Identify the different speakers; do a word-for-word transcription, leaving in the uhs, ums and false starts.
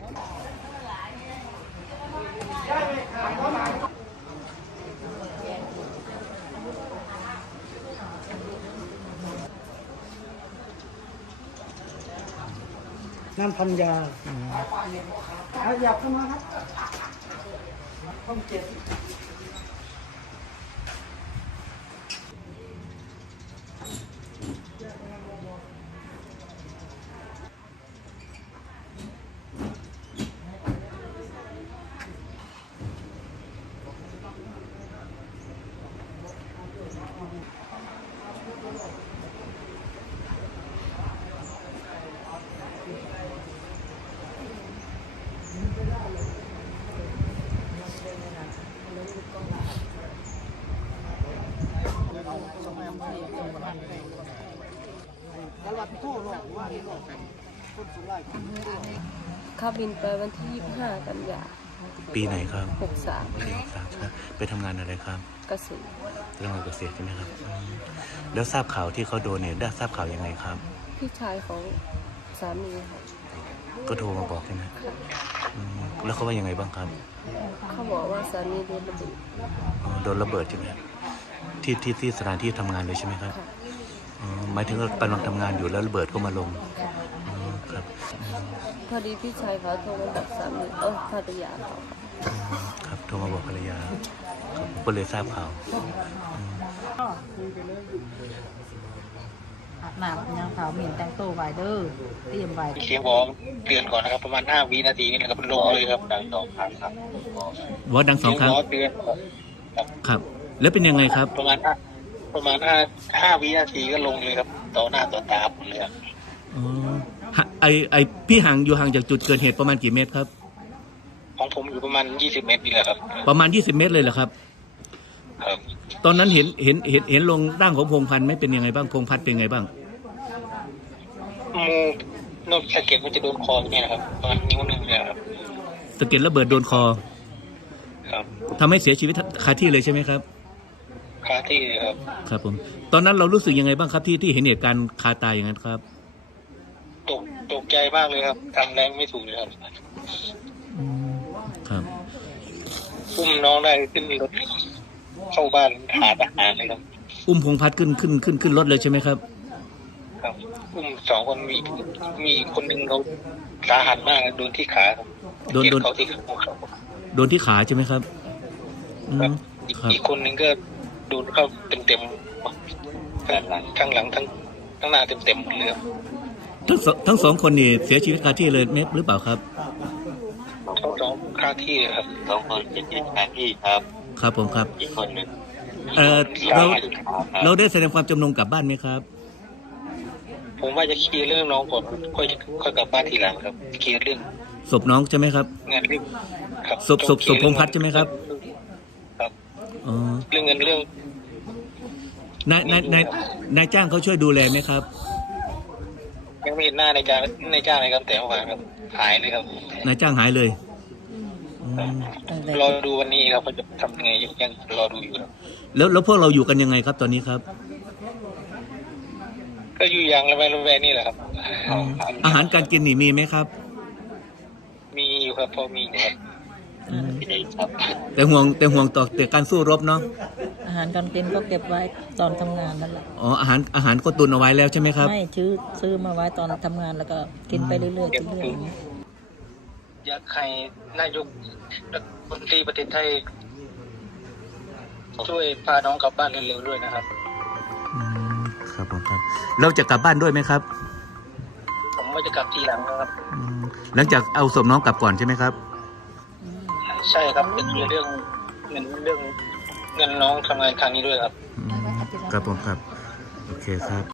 Speaker 1: น้ำพันยาอยากเข้ามาครับห้องเจ็ด
Speaker 2: เข้าบินไปวันที่ยี่สิบห้ากันยา
Speaker 3: ปีไหนครับ
Speaker 2: หกสาม
Speaker 3: ปีหกสามครับไปทำงานอะไรครับ
Speaker 2: เกษตร
Speaker 3: เรื่องเกษตรใช่ไหมครับแล้วทราบข่าวที่เขาโดนเนี่ยได้ทราบข่าวยังไงครับ
Speaker 2: พี่ชายของสามี
Speaker 3: ก็โทรมาบอกใช่ไหมแล้วเขาว่ายังไงบ้างครับ
Speaker 2: เขาบอกว่าสามีโดนระเบิด
Speaker 3: โดนระเบิดใช่ไหมที่ที่ที่สถานที่ทำงานเลยใช่ไหมครับหมายถึงกำลังทำงานอยู่แล้วระเบิดก็มาลงครับ
Speaker 2: พอดีพี่ชายเขาโทรมาบอกสามีเออภรรยาเขา
Speaker 3: ครับโทรมาบอกภรรยาก็เลยทราบข่าว
Speaker 4: หนาบยังเผาหมิ่นแต่งตัวไวเดอร์เตรียมไว้
Speaker 5: เสียงบอกเตือนก่อนนะครับประมาณห้าวินาทีนี่นะครับลงเลยครับดังสองครั้งครับ
Speaker 3: ว่าดังสองครั้ง
Speaker 5: เตือน
Speaker 3: ครับแล้วเป็นยังไงครับ
Speaker 5: ประมาณประมาณห้าห้าวินาทีก็ลงเลยครับต่อหน้าต่อตาผมเลยครับ
Speaker 3: อ๋อไอไอพี่ห่างอยู่ห่างจากจุดเกิดเหตุประมาณกี่เมตรครับ
Speaker 5: ของผมอยู่ประมาณยี่สิบเมตรนี่แหละครับ
Speaker 3: ประมาณยี่สิบเมตรเลยเหรอครับ
Speaker 5: ครับ
Speaker 3: ตอนนั้นเห็นเห็นเห็นเห็นลงร่างของพงพันธ์ไม่เป็นยังไงบ้างพงพันธ์เป็นไงบ้าง
Speaker 5: มูนกสะเก็ดมันจะโดนคอเนี่ยนะครับประมาณนิ้วหนึ่งเลยครับ
Speaker 3: สะเก็ดระเบิดโดนคอ
Speaker 5: ครับ
Speaker 3: ทำให้เสียชีวิตคาที่เลยใช่ไหมครับ
Speaker 5: คาที่เลยครับ
Speaker 3: ครับผมตอนนั้นเรารู้สึกยังไงบ้างครับที่ที่เห็นเหตุการณ์คาตายอย่างนั้นครับ
Speaker 5: ตกตกใจมากเลยครับทำแรงไม่ถูกเลยครับ
Speaker 3: ครับ
Speaker 5: อุ้มน้องได้ขึ้นรถเข้าบ้านหาทหารเลยครับ
Speaker 3: อุ้มพงพัฒน์ขึ้นขึ้นขึ้นขึ้นรถเลยใช่ไหมครับ
Speaker 5: ครับอุ้มสองคนมีมีคนหนึ่งเขาสาหัสมากโดนที่ขา
Speaker 3: โดนโดน
Speaker 5: เขาที่ขา
Speaker 3: โดนที่ขาใช่ไหมครับ
Speaker 5: ครับอีกคนหนึ่งก็โดนเข้าเต็มเต็มทั้งหลังทั้งทั้งหน้าเต็มเต็มเลยครับ
Speaker 3: ทั้งสองทั้งสองคนนี่เสียชีวิตคาที่เลยเม็ดหรือเปล่าครับ
Speaker 5: ทั้งสองคาที่ครับสองคนเสียชีวิตคาที่ครับ
Speaker 3: ครับผมครับ
Speaker 5: อีกคนหนึ่ง
Speaker 3: เออเราเราได้แสดงความจำนงกลับบ้านไหมครับ
Speaker 5: ผมว่าจะเคลียร์เรื่องน้องก่อนค่อยค่อยกลับบ้านทีหลังครับเคลียร์เรื่อง
Speaker 3: ศพน้องใช่ไหมครับ
Speaker 5: งานเรื่องครับ
Speaker 3: ศพศพศพพงพัฒน์ใช่ไหมครับ
Speaker 5: ครับ
Speaker 3: อ๋อ
Speaker 5: เรื่องเงินเรื่อง
Speaker 3: นายนายนายนายจ้างเขาช่วยดูแลไหมครับ
Speaker 5: ยังไม่เห็นหน้าในจ้างในจ้างเลยครับแต่ว่าครับหายเลยครับ
Speaker 3: นายจ้างหายเลย
Speaker 5: รอดูวันนี้ครับเขาจะทำยังไงยังรอดูอยู่ครับ
Speaker 3: แล้วแล้วพวกเราอยู่กันยังไงครับตอนนี้ครับ
Speaker 5: ก็อยู่อย่างระแวงระแวงนี่แหละครับ
Speaker 3: อาหารการกินนี่มีไหมครับ
Speaker 5: มีอยู่ครับพอมีครับ
Speaker 3: แต่ห่วงแต่ห่วงต่อแต่การสู้รบเนาะ
Speaker 4: อาหารการกินก็เก็บไว้ตอนทำงานนั่นแหละ
Speaker 3: อ๋ออาหารอาหารก็ตุนเอาไว้แล้วใช่ไหมครับ
Speaker 4: ไม่ซื้อซื้อมาไว้ตอนทำงานแล้วก็กินไปเรื่อยๆเรื่อย
Speaker 5: อยากให้นายกรัฐมนตรีประเทศไทยช่วยพาน้องกลับบ้านเร็วๆด้วยนะครับ
Speaker 3: ครับผมครับเราจะกลับบ้านด้วยไหมครับ
Speaker 5: ผมว่าจะกลับทีหลังนะครับ
Speaker 3: หลังจากเอาศพน้องกลับก่อนใช่ไหมครับ
Speaker 5: ใช่ครับเป็นเรื่องเงินเรื่องเงินน้องทำงานครั้งนี้ด้วยครับ
Speaker 3: ครับผมครับโอเคครับ